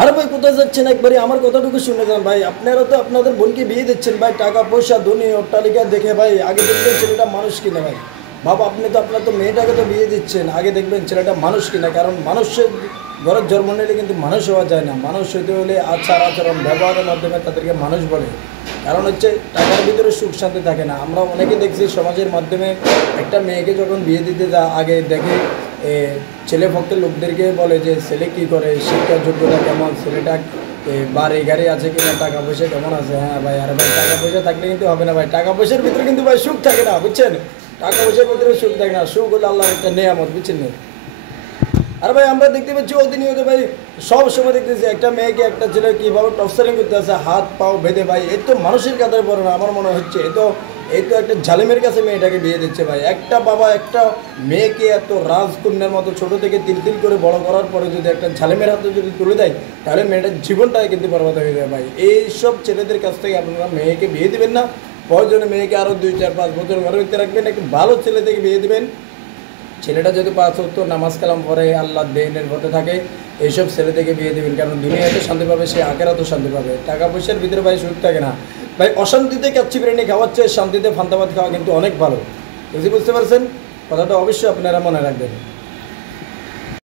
আরে ভাই কোথায় যাচ্ছেন একবারে আমার কথাটুকু শুনে যান ভাই। আপনারা তো আপনাদের বোনকে বিয়ে দিচ্ছেন ভাই, টাকা পয়সা ধনী অট্টালিকা দেখে ভাই। আগে দেখবেন ছেলেটা মানুষ কিনা ভাই। বাবা আপনি তো আপনার তো মেয়েটাকে তো বিয়ে দিচ্ছেন, আগে দেখবেন ছেলেটা মানুষ কিনা। কারণ মানুষের ঘরের জন্ম নিলে কিন্তু মানুষ হওয়া যায় না। মানুষ হইতে হলে আচার আচরণ ব্যবহারের মাধ্যমে তাদেরকে মানুষ বলে। কারণ হচ্ছে টাকার ভিতরে সুখ শান্তি থাকে না। আমরা অনেকে দেখছি সমাজের মাধ্যমে একটা মেয়েকে যখন বিয়ে দিতে যা আগে দেখে ছেলে পক্ষের লোকদেরকে বলে যে ছেলে কী করে, শিক্ষার যোগ্যতা কেমন, ছেলেটা বাড়ি গাড়ি আছে কিনা, টাকা পয়সা কেমন আছে। হ্যাঁ ভাই, আর ভাই টাকা পয়সা থাকলে কিন্তু হবে না ভাই। টাকা পয়সার ভিতরে কিন্তু ভাই সুখ থাকে না, বুঝছেন? টাকা পয়সার ভিতরে সুখ থাকে না, সুখ হলো আল্লাহর একটা নেয়ামত, বুঝছেন না? আর ভাই আমরা দেখতে পাচ্ছি অধিনিয়ত ভাই, সব সময় দেখতেছি একটা মেয়েকে একটা ছেলে কীভাবে টর্চারিং করতে আছে, হাত পাও বেঁধে ভাই। এই তো মানুষের কাতারে পড়ে না আমার মনে হচ্ছে। এই তো একটা জালিমের কাছে মেয়েটাকে বিয়ে দিচ্ছে ভাই। একটা বাবা একটা মেয়েকে এত রাজকন্যার মতো ছোটো থেকে তিল তিল করে বড় করার পরে যদি একটা জালিমের হাতে যদি তুলে দেয়, তাহলে মেয়েটার জীবনটাই কিন্তু বরবাদ হয়ে যায় ভাই। এইসব ছেলেদের কাছ থেকে আপনারা মেয়েকে বিয়ে দেবেন না। প্রয়োজনে মেয়েকে আরও 2-4-5 বছর ঘরে ভিতরে রাখবেন, একটু ভালো ছেলে থেকে বিয়ে দেবেন। ছেলেটা যদি 5 ওয়াক্ত নামাজ কালাম পড়ে, আল্লাহ দিনের পথে থাকে, এইসব ছেলে থেকে বিয়ে দেবেন। কারণ দুনিয়াতে শান্তি পাবে, সে আখেরাতেও শান্তি পাবে। টাকা পয়সার ভিতরে ভাই সুখ থাকে না ভাই। অশান্তিতে কাচ্চি বিরিয়ানি খাওয়াচ্ছে, শান্তিতে ফান্তাবাদ খাওয়া কিন্তু অনেক ভালো। বুঝতে পারছেন কথাটা? অবশ্যই আপনারা মনে রাখবেন।